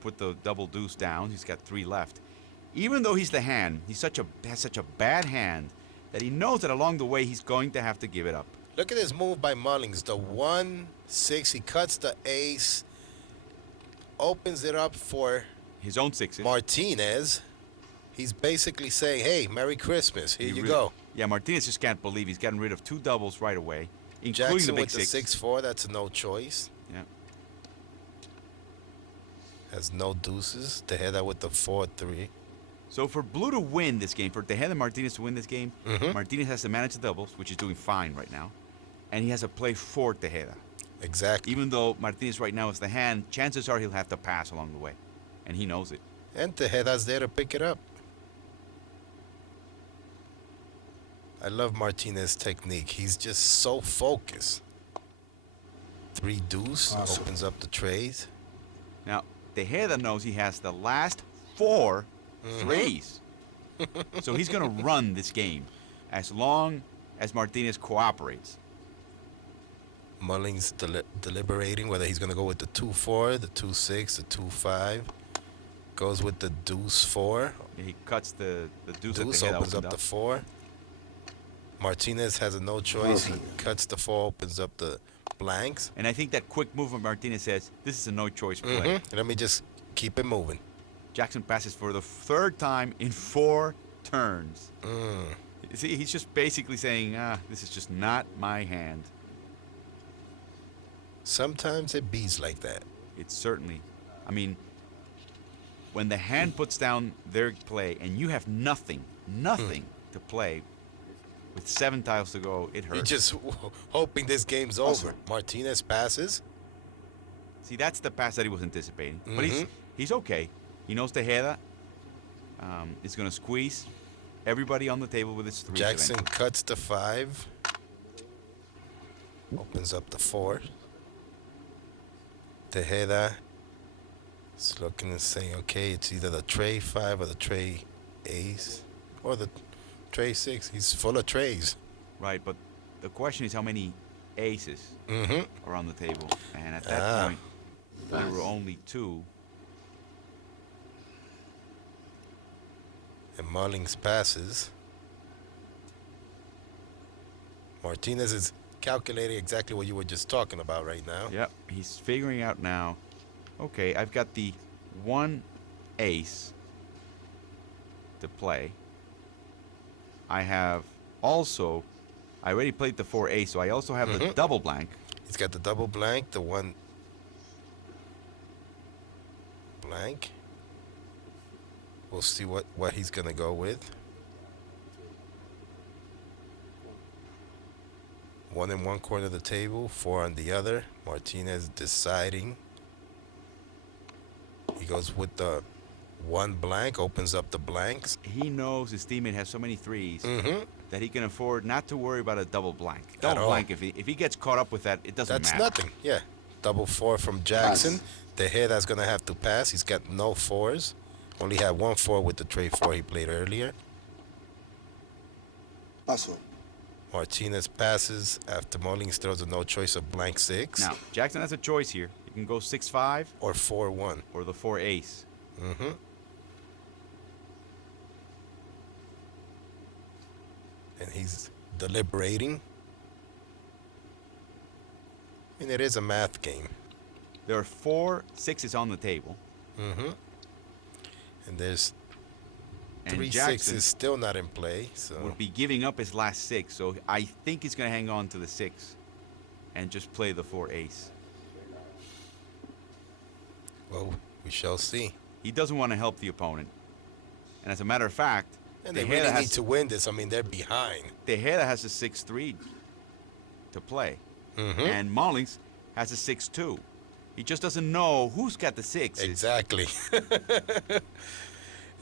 put the double deuce down. He's got 3 left. Even though he's the hand, has such a bad hand that he knows that along the way he's going to have to give it up. Look at this move by Mullings. The 1-6. He cuts the ace. Opens it up for His own sixes. Martinez. He's basically saying, hey, Merry Christmas. Here you go. Yeah, Martinez just can't believe he's gotten rid of 2 doubles right away, including Jackson the big with the 6. 6-4. That's a no choice. Yeah. Has no deuces. Tejeda with the 4-3. So for Blue to win this game, for Tejeda Martinez to win this game, Martinez has to manage the doubles, which is doing fine right now, and he has to play for Tejeda. Exactly. Even though Martinez right now is the hand, chances are he'll have to pass along the way, and he knows it. And Tejeda's there to pick it up. I love Martinez's technique. He's just so focused. 3 deuce. Awesome. Opens up the trays. Now, Tejeda knows he has the last 4 threes. So he's going to run this game as long as Martinez cooperates. Mullings deliberating whether he's going to go with the 2-4, the 2-6, the 2-5. Goes with the deuce 4. Yeah, he cuts the deuce that Deuce Tejeda opens opened up the 4. Martinez has a no choice. He cuts the 4, opens up the blanks. And I think that quick move of Martinez says, this is a no-choice play. Let me just keep it moving. Jackson passes for the 3rd time in 4 turns. See, he's just basically saying, this is just not my hand. Sometimes it beats like that. It's certainly, I mean, when the hand puts down their play and you have nothing to play with 7 tiles to go, it You're hurts. just hoping this game's over. Martinez passes. See, that's the pass that he was anticipating. But he's okay. He knows Tejeda is going to squeeze everybody on the table with his 3. Jackson cuts the 5. Opens up the 4. Tejeda is looking and saying, okay, it's either the tray 5 or the tray ace or the tray 6. He's full of trays. Right, but the question is how many aces are on the table. And at that point, there were only 2. And Mullings passes. Martinez is calculating exactly what you were just talking about right now. Yep, he's figuring out now, okay, I've got the 1 ace to play. I have also, I already played the 4 ace, so I also have the double blank. He's got the double blank, the 1 blank. We'll see what he's going to go with. 1 in one corner of the table, 4 on the other. Martinez deciding. He goes with the 1 blank, opens up the blanks. He knows his teammate has so many 3s that he can afford not to worry about a double blank. Double all. blank, if he gets caught up with that, it doesn't That's matter. nothing. Yeah. Double 4 from Jackson. Tejeda's going to have to pass. He's got no 4s. Only had 1 4 with the tray 4 he played earlier. Paso. Martinez passes after Mullings throws a no choice of blank 6. Now, Jackson has a choice here. He can go 6-5 Or 4-1. or the 4 ace. And he's deliberating. I mean, it is a math game. There are 4 6s on the table. And there's And 3 Jackson 6s still not in play. So would be giving up his last 6, so I think he's going to hang on to the 6 and just play the 4 ace. well, we shall see. He doesn't want to help the opponent. And as a matter of fact, And they Tejeda really has need to win this. I mean, they're behind. Tejeda has a 6-3 to play. And Mullings has a 6-2. He just doesn't know who's got the 6. Exactly.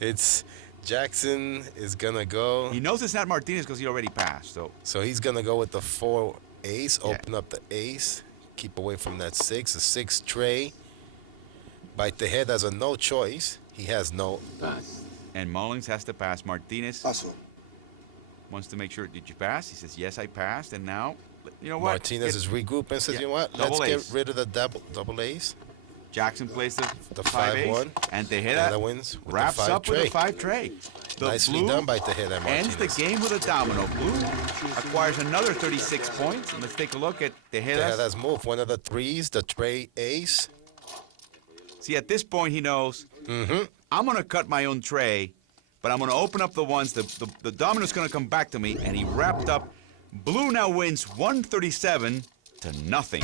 It's Jackson is going to go. He knows it's not Martinez because he already passed. So he's going to go with the 4 ace, open up the ace, keep away from that 6, a 6 tray. By Tejeda has a no choice. He has no. And Mullings has to pass. Martinez Paso. wants to make sure, did you pass? He says, yes, I passed. And now, you know what? Martinez is regrouping and says, Yeah, you know what? double Let's ace. get rid of the double ace. Jackson plays the 5 ace, 5-1, and Tejeda Tejeda wins with the wraps 5 up with a tray. 5 tray. The Nicely blue done by Tejeda ends the Martinez. game with a domino. Blue acquires another 36 points, and let's take a look at Tejeda's. Tejeda's move, one of the threes, the tray ace. See, at this point, he knows, I'm going to cut my own tray, but I'm going to open up the ones. The domino's going to come back to me, and he wrapped up. Blue now wins 137 to nothing.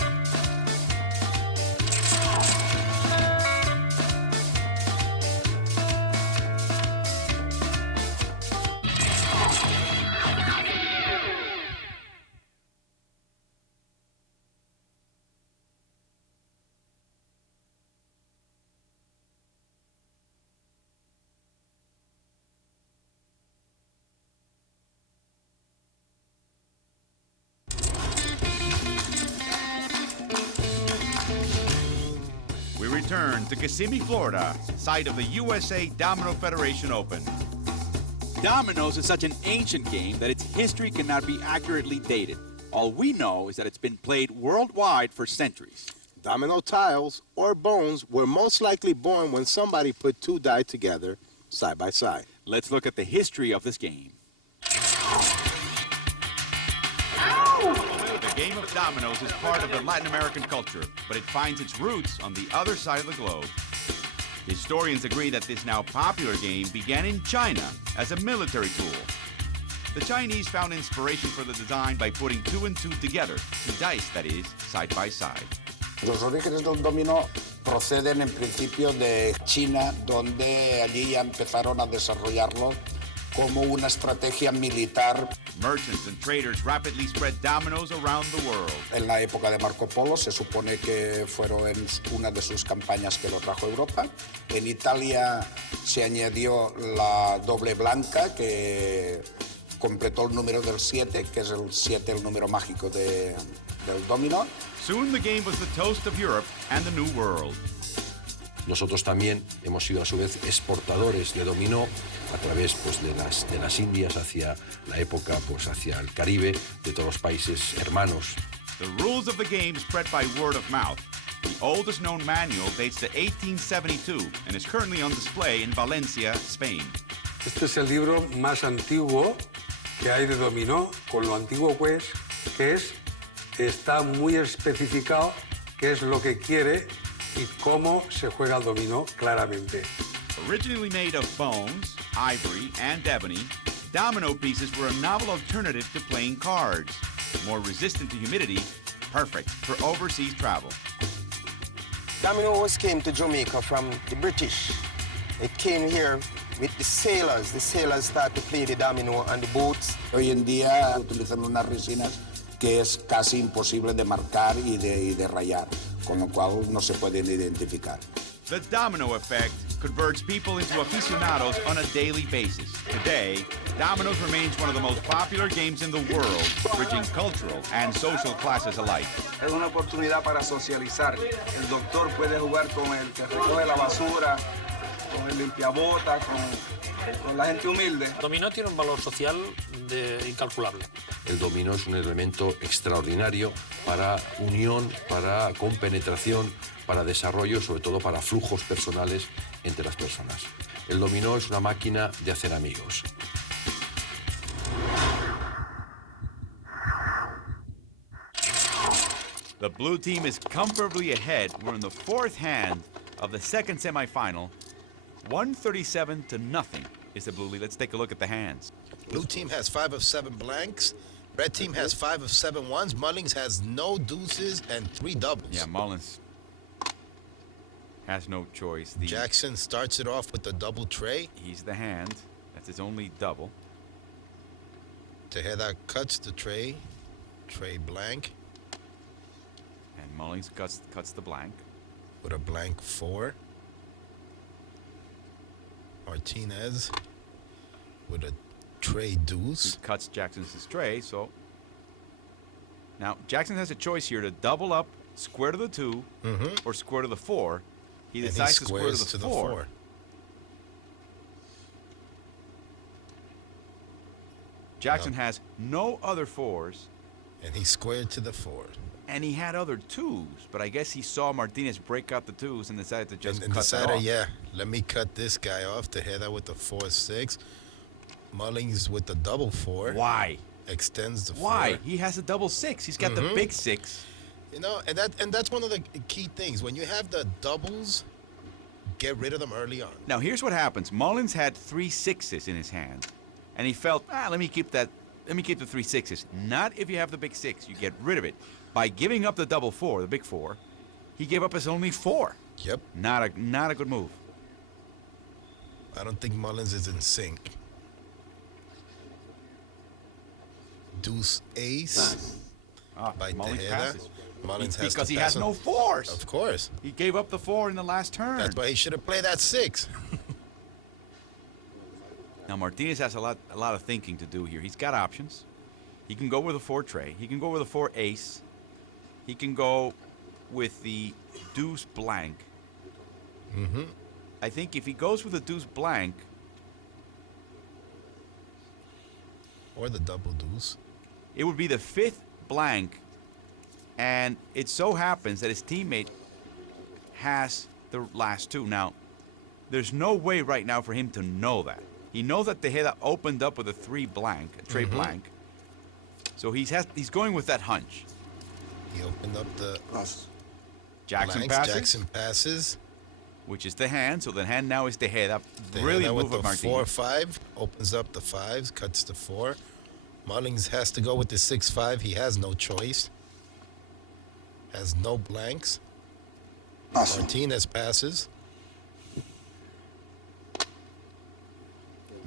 We return to Kissimmee, Florida, site of the USA Domino Federation Open. Dominoes is such an ancient game that its history cannot be accurately dated. All we know is that it's been played worldwide for centuries. Domino tiles or bones were most likely born when somebody put two die together side by side. Let's look at the history of this game. The game of dominoes is part of the Latin American culture, but it finds its roots on the other side of the globe. Historians agree that this now popular game began in China as a military tool. The Chinese found inspiration for the design by putting 2 and 2 together, 2 dice, that is, side by side. Los orígenes del dominó proceden en principio de China, donde allí ya empezaron a desarrollarlo como una estrategia militar. Merchants and traders rapidly spread dominoes around the world. En la época de Marco Polo se supone que fueron en una de sus campañas que lo trajo a Europa. En Italia se añadió la doble blanca que completó el número del 7, que es el 7 el número mágico del dominó. Soon the game was the toast of Europe and the New World. Nosotros también hemos sido a su vez exportadores de dominó a través pues, de las Indias hacia la época, pues hacia el Caribe, de todos los países hermanos. The rules of the game spread by word of mouth. The oldest known manual dates to 1872 and is currently on display in Valencia, Spain. Este es el libro más antiguo que hay de dominó, con lo antiguo pues que es, está muy especificado qué es lo que quiere y cómo se juega el dominó claramente. Originally made of bones, ivory, and ebony, domino pieces were a novel alternative to playing cards. More resistant to humidity, perfect for overseas travel. Domino always came to Jamaica from the British. It came here with the sailors. The sailors started to play the domino on the boats. Hoy en día utilizan unas resinas que es casi imposible de marcar y de rayar, con lo cual no se pueden identificar. The domino effect converts people into aficionados on a daily basis. Today, dominoes remains one of the most popular games in the world, bridging cultural and social classes alike. Es una oportunidad para socializar. El doctor puede jugar con el que recoge la basura, con el limpiabotas, con la gente humilde. Dominó tiene un valor social incalculable. El dominó es un elemento extraordinario para unión, para compenetración, para desarrollo, sobre todo para flujos personales entre las personas. El dominó es una máquina de hacer amigos. The blue team is comfortably ahead. We're in the fourth hand of the second semifinal. 137 to nothing is the blue lead. Let's take a look at the hands. Blue team has 5 of 7 blanks. Red team has 5 of 7 ones. Mullings has no deuces and 3 doubles. Yeah, Mullins has no choice. Jackson starts it off with the double tray. He's the hand. That's his only double. Tejeda cuts the tray. Tray blank And Mullins cuts the blank. with a blank 4. Martinez with a tray He deuce. cuts Jackson's tray, so now Jackson has a choice here to double up, square to the 2, or square to the 4. He And he decides to square squares to the 4. Jackson has no other 4s. And he squared to the 4. And he had other twos, but I guess he saw Martinez break out the twos and decided to just and cut that decided, off. yeah, let me cut this guy off. Tejeda with the 4-6. Mullings with the double 4. Why? Extends the 4. Why? He has a double 6. He's got the big 6. You know, and that's one of the key things. When you have the doubles, get rid of them early on. Now here's what happens. Mullins had 3 6s in his hand, and he felt, let me keep the 3 6s. Not if you have the big 6. You get rid of it. By giving up the double 4, the big 4, he gave up his only 4. Yep. Not a good move. I don't think Mullins is in sync. Deuce ace by Mullins Tejeda. passes. Mullins has Because to he pass has no him. 4s. Of course. He gave up the 4 in the last turn. That's why he should have played that 6. Now Martinez has a lot of thinking to do here. He's got options. He can go with a 4 tray. He can go with a 4 ace. He can go with the deuce blank. I think if he goes with a deuce blank, Or the double deuce. it would be the 5th blank, and it so happens that his teammate has the last 2. Now, there's no way right now for him to know that. He knows that Tejeda opened up with a 3 blank, a tray blank. So he's going with that hunch. He opened up the Jackson blanks. passes, Jackson passes. which is the hand. So the hand now is Tejeda. Tejeda Brilliant with move of the Martinez. 4-5. Opens up the 5s. Cuts the 4. Mullings has to go with the 6-5. He has no choice. Has no blanks. Martinez passes.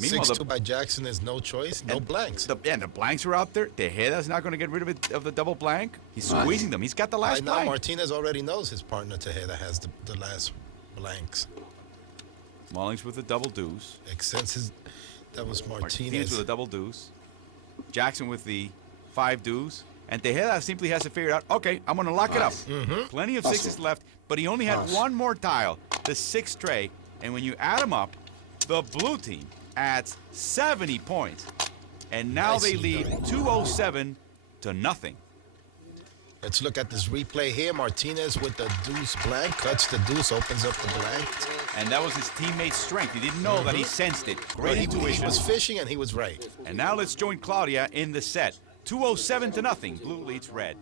Meanwhile, 6-2 by Jackson is no choice. No blanks. The blanks are out there. Tejeda's not going to get rid of the double blank. He's squeezing them. He's got the last Right now, blank. Martinez already knows his partner Tejeda has the last blanks. Mullings with the double deuce. Since that was Martinez Martinez. with a double deuce. Jackson with the 5 deuce. And Tejeda simply has to figure out, okay, I'm going to lock it up. Plenty of 6s left, but he only had one more tile, the 6 tray. And when you add them up, the blue team adds 70 points. And now they Nicely lead done. 207 to nothing. Let's look at this replay here. Martinez with the deuce blank. Cuts the deuce, opens up the blank. And that was his teammate's strength. He didn't know that he sensed it. But Great he intuition. was fishing and he was right. And now let's join Claudia in the set. 207 to nothing. Blue leads red.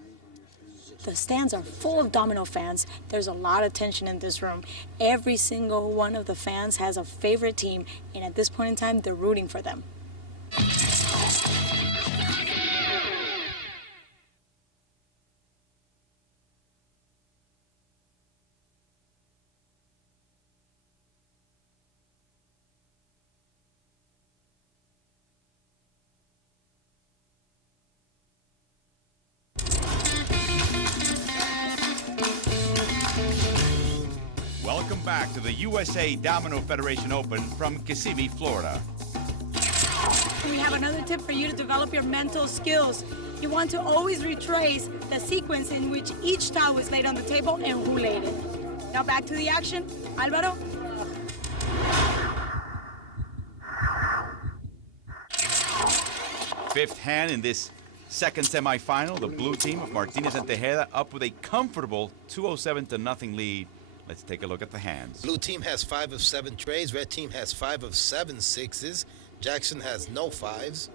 The stands are full of Domino fans. There's a lot of tension in this room. Every single one of the fans has a favorite team, and at this point in time, they're rooting for them. Welcome back to the USA Domino Federation Open from Kissimmee, Florida. We have another tip for you to develop your mental skills. You want to always retrace the sequence in which each tile was laid on the table and who laid it. Now back to the action. Alvaro? Fifth hand in this second semifinal. The blue team of Martinez and Tejeda up with a comfortable 207 to nothing lead. Let's take a look at the hands. Blue team has 5 of 7 trays. Red team has 5 of 7 6s. Jackson has no 5s.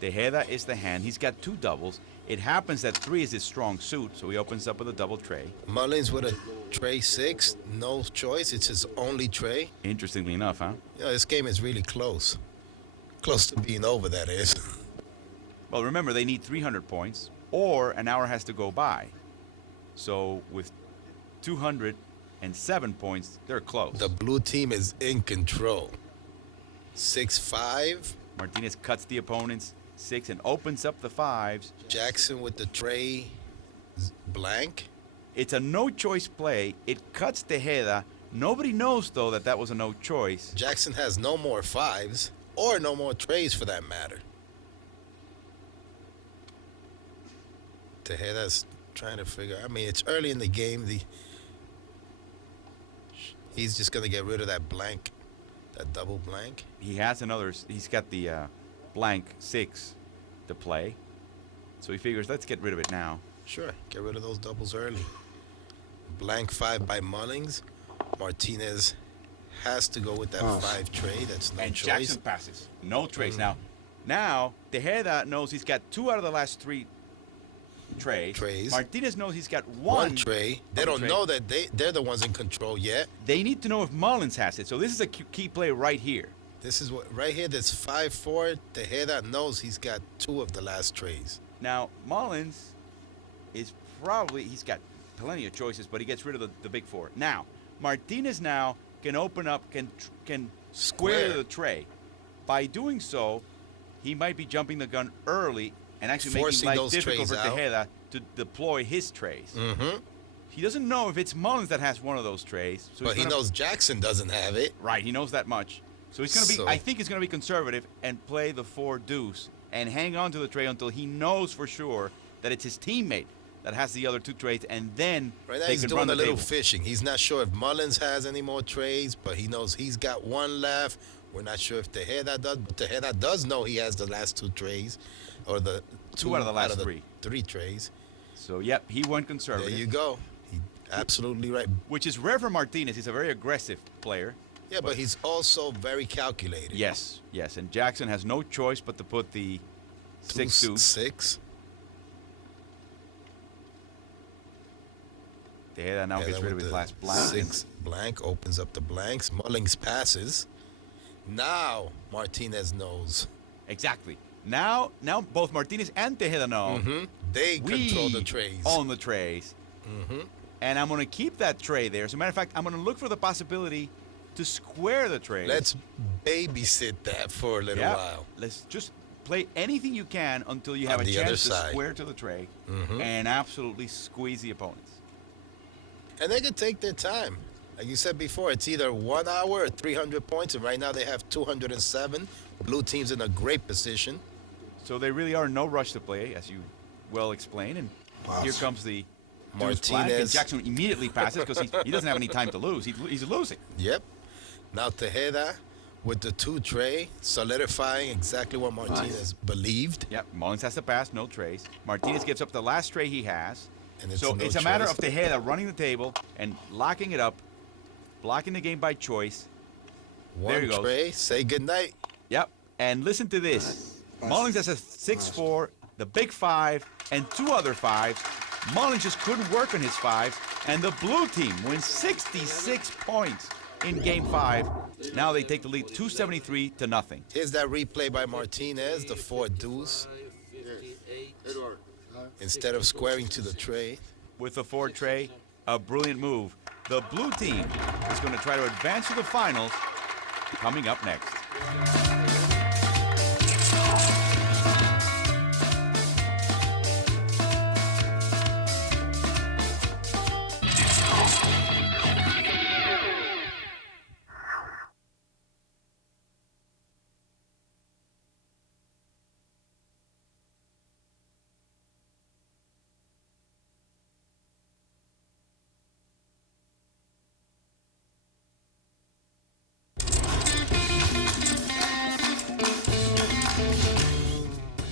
Tejeda is the hand. He's got 2 doubles. It happens that 3 is his strong suit, so he opens up with a double tray. Mullins with a tray 6. No choice. It's his only tray. Interestingly enough, huh? You know, this game is really close. Close to being over, that is. Well, remember, they need 300 points, or an hour has to go by. So with 207 points, they're close. The blue team is in control. 6-5. Martinez cuts the opponent's 6 and opens up the 5s. Jackson with the tray blank. It's a no-choice play. It cuts Tejeda. Nobody knows, though, that that was a no choice. Jackson has no more 5s, or no more trays for that matter. Tejeda's trying to figure. I mean, it's early in the game. He's just gonna get rid of that blank, that double blank. He has another. He's got the blank 6 to play. So he figures, let's get rid of it now. Sure, get rid of those doubles early. Blank 5 by Mullings. Martinez has to go with that 5 tray. That's no And choice. Jackson passes. No trays. Now, Tejeda knows he's got 2 out of the last 3 trays. Martinez knows he's got one tray. They of the don't tray. know that they're the ones in control yet. They need to know if Mullins has it. So this is a key play right here. This is what right here. That's 5-4. Tejeda knows he's got 2 of the last trays. Now, Mullins is he's got plenty of choices, but he gets rid of the big 4. Now, Martinez now can open up, can square the tray. By doing so, he might be jumping the gun early and actually Forcing making those life difficult for trays out. Tejeda to deploy his trays. Mm-hmm. He doesn't know if it's Mullins that has one of those trays. So But he knows Jackson doesn't have it. Right, he knows that much. So he's going to be, I think he's going to be conservative and play the 4 deuce and hang on to the tray until he knows for sure that it's his teammate that has the other 2 trays, and then Right now they he's can doing run a the little table. fishing. He's not sure if Mullins has any more trays, but he knows he's got 1 left. We're not sure if Tejeda does, but Tejeda does know he has the last 2 trays, or the 2 out of the last 3. 3 trays. So, yep, he went conservative. There you go. Absolutely right. Which is rare for Martinez. He's a very aggressive player. Yeah, but he's also very calculated. Yes, yes. And Jackson has no choice but to put the 6 deuce. 6. Tejeda now gets rid of his last blank. 6 blank opens up the blanks. Mullings passes. Now Martinez knows. Exactly. Now both Martinez and Tejeda know. They we control the trays. own the trays. And I'm going to keep that tray there. As a matter of fact, I'm going to look for the possibility to square the trays. Let's babysit that for a little while. Let's just play anything you can until you have On a the other chance to side. square to the tray and absolutely squeeze the opponents. And they can take their time. Like you said before, it's either 1 hour or 300 points, and right now they have 207. Blue team's in a great position. So they really are in no rush to play, as you well explained. And here comes the deuce blank, and Martinez. Jackson immediately passes because he doesn't have any time to lose. He's losing. Yep. Now Tejeda with the 2 tray, solidifying exactly what Martinez believed. Yep, Mullins has to pass, no trays. Martinez gives up the last tray he has. And it's So no it's a matter choice. of Tejeda running the table and locking it up, blocking the game by choice. There 1 he goes. tray, say goodnight. Yep, and listen to this. Mullins has a 6-4, the big 5, and 2 other 5s. Mullins just couldn't work on his 5s, and the blue team wins 66 points in Game 5. Now they take the lead 273-0. Here's that replay by Martinez, the 4 deuce. Instead of squaring to the tray. With the 4 tray, a brilliant move. The blue team is going to try to advance to the finals coming up next.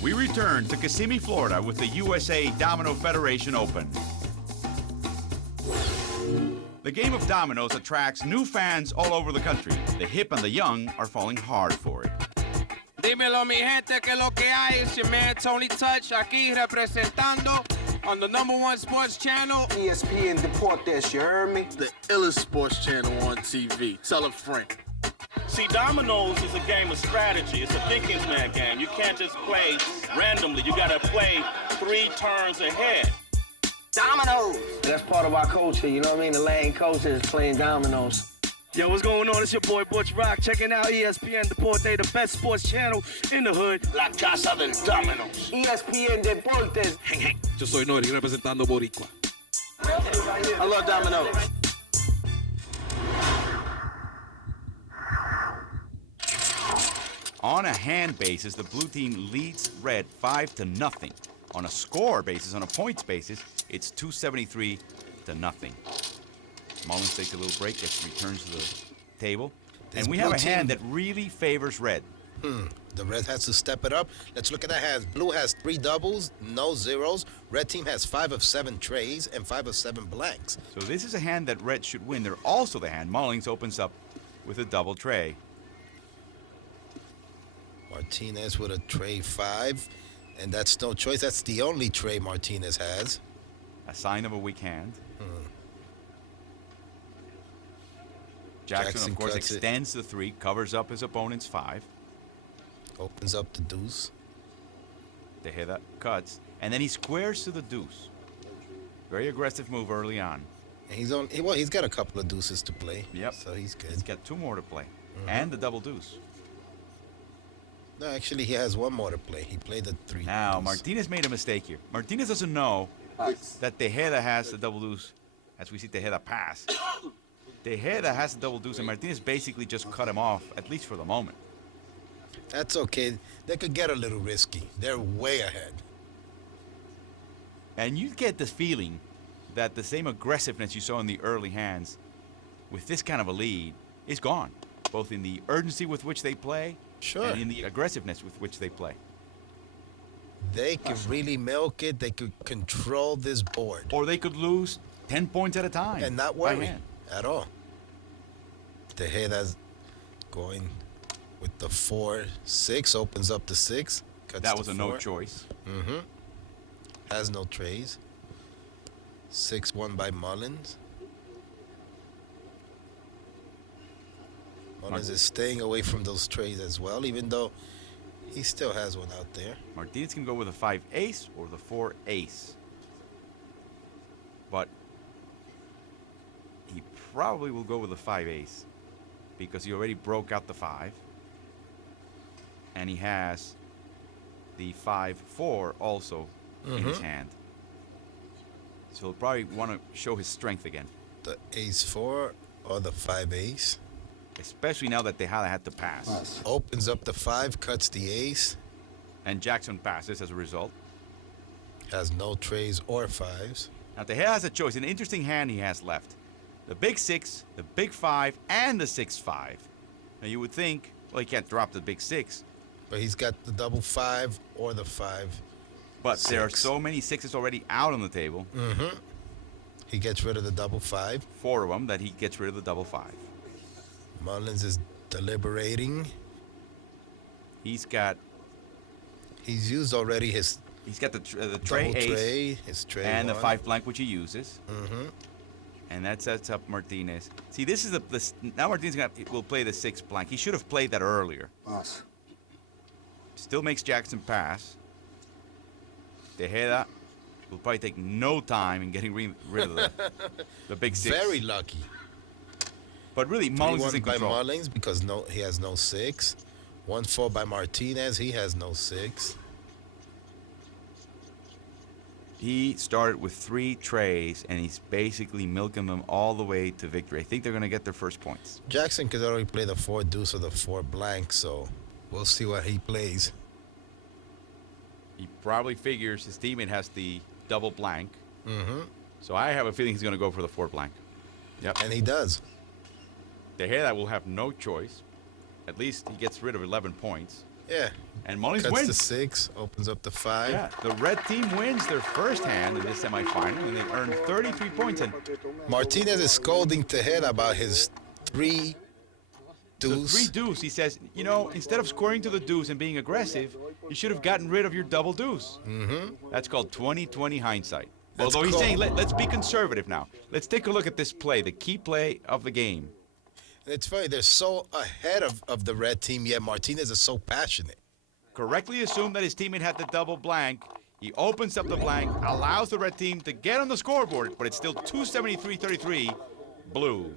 We return to Kissimmee, Florida with the USA Domino Federation Open. The game of dominoes attracts new fans all over the country. The hip and the young are falling hard for it. Dímelo, mi gente, que lo que hay. It's your man Tony Touch aquí representando on the #1 sports channel, ESPN Deportes, you heard me? The illest sports channel on TV. Tell a friend. See, dominoes is a game of strategy. It's a thinking man game. You can't just play randomly. You gotta play 3 turns ahead. Dominoes! That's part of our culture, you know what I mean? The lane culture is playing dominoes. Yo, what's going on? It's your boy Butch Rock, checking out ESPN Deportes, the best sports channel in the hood. La Casa del Dominoes. ESPN Deportes. Yo soy Nori, representando Boricua. I love dominoes. On a hand basis, the blue team leads red 5-0. On a score basis, on a points basis, it's 273-0. Mullins takes a little break, returns to the table. And we have a hand that really favors red. The red has to step it up. Let's look at the hands. Blue has 3 doubles, no zeros. Red team has 5 of 7 trays and 5 of 7 blanks. So this is a hand that red should win. They're also the hand Mullings opens up with a double tray. Martinez with a tray 5, and that's no choice. That's the only tray Martinez has. A sign of a weak hand. Jackson, of course, cuts it. extends the 3, covers up his opponent's 5. Opens up the deuce. Tejeda cuts, and then he squares to the deuce. Very aggressive move early on. And he's got a couple of deuces to play. Yep. So he's good. He's got 2 more to play, and the double deuce. No, actually, he has 1 more to play. He played the 3. Now, deuce. Martinez made a mistake here. Martinez doesn't know that Tejeda has the double deuce, as we see Tejeda pass. Tejeda has the double deuce, and Martinez basically just cut him off, at least for the moment. That's okay. They could get a little risky. They're way ahead. And you get this feeling that the same aggressiveness you saw in the early hands with this kind of a lead is gone, both in the urgency with which they play and in the aggressiveness with which they play. They can really milk it. They could control this board. Or they could lose 10 points at a time. And not by worry hand. at all. Tejeda's going with the 4-6, opens up the 6. Cuts That the was a 4. no choice. Has no trays. 6-1 by Mullins. Mullins is staying away from those trays as well, even though he still has one out there. Martinez can go with a 5 ace or the 4 ace. But he probably will go with the 5 ace because he already broke out the 5. And he has the 5-4 also in his hand. So he'll probably want to show his strength again. The ace-4 or the 5 ace. Especially now that Tejada had to pass. Opens up the 5, cuts the ace. And Jackson passes as a result. Has no trays or 5s. Now Tejada has a choice. An interesting hand he has left. The big 6, the big 5, and the 6-5. Now you would think, well, he can't drop the big 6. But he's got the double 5 or the 5. But there are so many 6s already out on the table. He gets rid of the double 5. 4 of them that he gets rid of the double 5. Mullins is deliberating. He's used already his. He's got the tray double ace, tray, his tray and the 1. 5 blank which he uses. And that sets up Martinez. See, this is now Martinez will play the 6 blank. He should have played that earlier. Still makes Jackson pass. Tejeda will probably take no time in getting rid of the big 6. Very lucky. But really, Mullins is in by control. Mullins because he has no 6. 1-4 by Martinez. He has no 6. He started with 3 trays, and he's basically milking them all the way to victory. I think they're going to get their first points. Jackson could already play the 4 deuce or the 4 blank, so we'll see what he plays. He probably figures his teammate has the double blank. Mm-hmm. So I have a feeling he's going to go for the 4 blank. Yep. And he does. Tejeda will have no choice. At least he gets rid of 11 points. Yeah. And Mullins Cuts wins. the 6, opens up the 5. Yeah, the red team wins their first hand in this semifinal, and they earn 33 points. And Martinez is scolding Tejeda about his 3 deuce. The 3 deuce, he says, you know, instead of scoring to the deuce and being aggressive, you should have gotten rid of your double deuce. That's called 20/20 hindsight. Although he's saying, let's be conservative now. Let's take a look at this play, the key play of the game. And it's funny, they're so ahead of the red team, yet Martinez is so passionate. Correctly assumed that his teammate had the double blank. He opens up the blank, allows the red team to get on the scoreboard, but it's still 273-33 blue.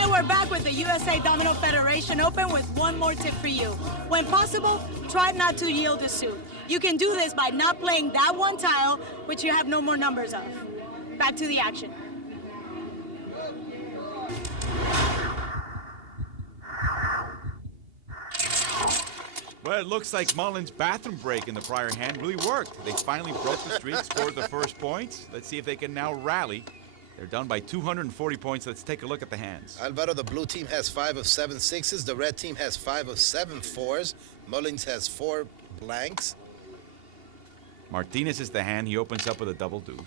And we're back with the USA Domino Federation Open with one more tip for you. When possible, try not to yield a suit. You can do this by not playing that one tile, which you have no more numbers of. Back to the action. Well, it looks like Mullins' bathroom break in the prior hand really worked. They finally broke the streak, scored the first points. Let's see if they can now rally. They're down by 240 points. Let's take a look at the hands. Alvaro, the blue team has 5 of 7 sixes. The red team has 5 of 7 fours. Mullins has 4 blanks. Martinez is the hand. He opens up with a double deuce.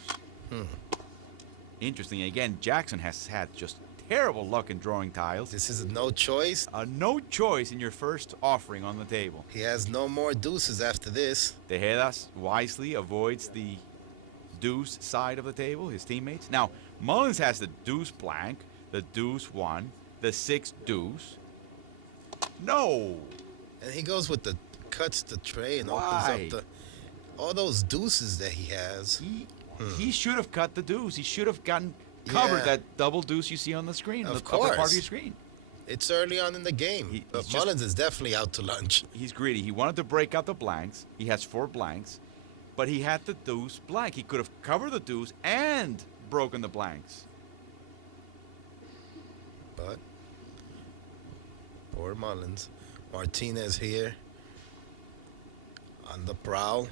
Interesting. Again, Jackson has had just terrible luck in drawing tiles. This is a no choice. A no choice in your first offering on the table. He has no more deuces after this. Tejedas wisely avoids the deuce side of the table, his teammates. Now, Mullins has the deuce blank, the deuce 1, the 6 deuce. No! And he goes with the cuts the tray and Why? opens up all those deuces that he has. He should have cut the deuce. He should have gotten covered Yeah. that double deuce you see on the screen, on Of the upper part course. of your screen. It's early on in the game. But he's Mullins is definitely out to lunch. He's greedy. He wanted to break out the blanks. He has 4 blanks, but he had the deuce blank. He could have covered the deuce and broken the blanks. But poor Mullins. Martinez here on the prowl.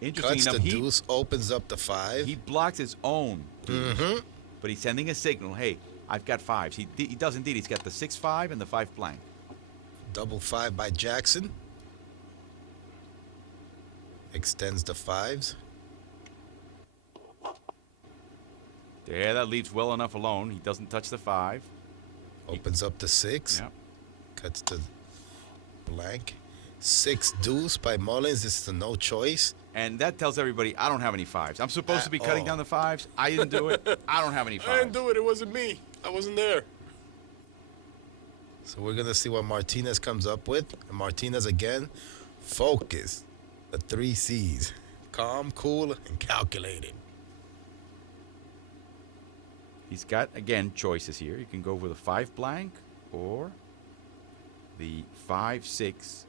Interesting Cuts enough, the deuce, opens up the 5. he blocks his own deuce, but he's sending a signal. Hey, I've got 5s. He does indeed. He's got the 6-5 and the 5 blank. Double 5 by Jackson. Extends the 5s. Yeah, that leaves well enough alone. He doesn't touch the 5. Opens up the 6. Yep. Cuts the blank. 6 deuce by Mullins. This is a no choice. And that tells everybody I don't have any 5s. I'm supposed to be At cutting all. down the 5s. I didn't do it. I don't have any 5s. I didn't do it. It wasn't me. I wasn't there. So we're going to see what Martinez comes up with. And Martinez again, focus. The 3 C's. Calm, cool, and calculated. He's got, again, choices here. You can go with a 5 blank or the 5-6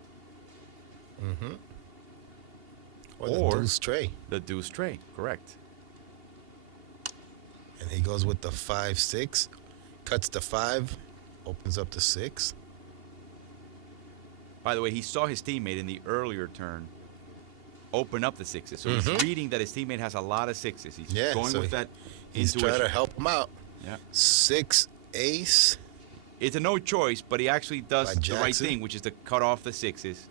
Or the deuce tray. The deuce tray, correct. And he goes with the 5-6. Cuts the 5. Opens up the 6. By the way, he saw his teammate in the earlier turn open up the 6s. So he's reading that his teammate has a lot of 6s. He's Yeah, going so with that He's intuition. trying to help him out. Yeah. 6 ace. It's a no choice, but he actually does By the right Jackson. thing, which is to cut off the 6s.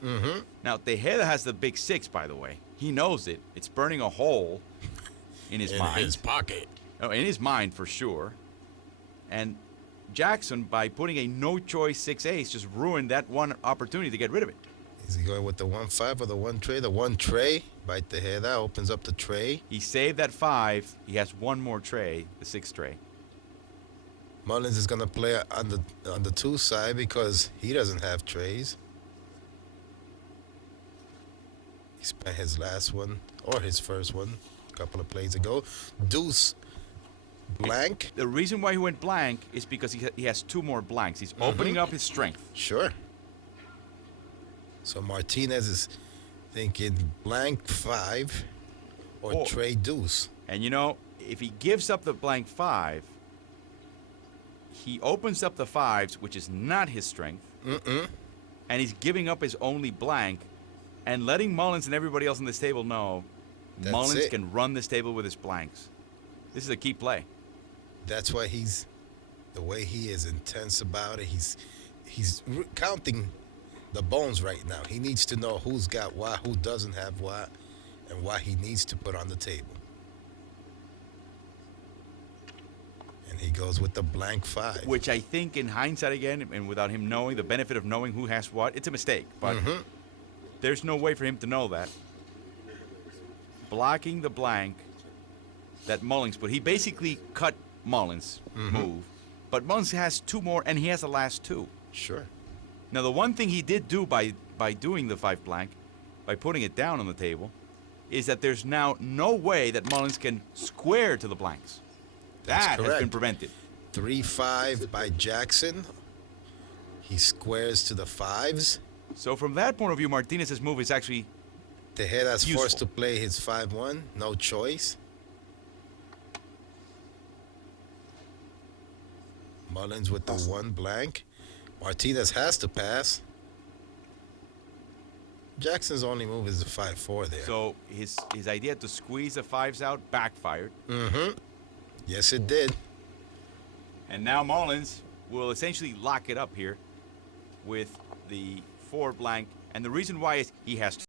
Now, Tejeda has the big 6, by the way. He knows it. It's burning a hole in his mind. In his pocket. Oh, in his mind, for sure. And Jackson, by putting a no-choice 6 ace, just ruined that one opportunity to get rid of it. Is he going with the 1-5 or the 1 tray? The 1 tray by Tejeda opens up the tray. He saved that 5. He has one more tray, the 6 tray. Mullins is gonna play on the 2 side because he doesn't have trays. He spent his last one or his first one a couple of plays ago. Deuce blank. The reason why he went blank is because he has 2 more blanks. He's opening up his strength. Sure. So Martinez is thinking blank 5 or tray deuce. And you know, if he gives up the blank 5, he opens up the 5s, which is not his strength. And he's giving up his only blank and letting Mullins and everybody else on this table know That's Mullins it. can run this table with his blanks. This is a key play. That's why he's the way he is intense about it. He's counting the bones right now. He needs to know who's got what, who doesn't have what, and what he needs to put on the table. And he goes with the blank 5. Which I think in hindsight again, and without him knowing, the benefit of knowing who has what, it's a mistake. But there's no way for him to know that. Blocking the blank that Mullins put. He basically cut Mullins' move. But Mullins has 2 more, and he has the last 2. Sure. Now, the one thing he did do by doing the 5 blank, by putting it down on the table, is that there's now no way that Mullins can square to the blanks. That's That has correct. been prevented. 3-5 by Jackson. He squares to the 5s. So from that point of view, Martinez's move is actually Tejeda's useful. forced to play his 5-1. No choice. Mullins with the 1 blank. Martinez has to pass. Jackson's only move is the 5-4 there. So his idea to squeeze the 5s out backfired. Yes, it did. And now Mullins will essentially lock it up here with the 4 blank. And the reason why is he has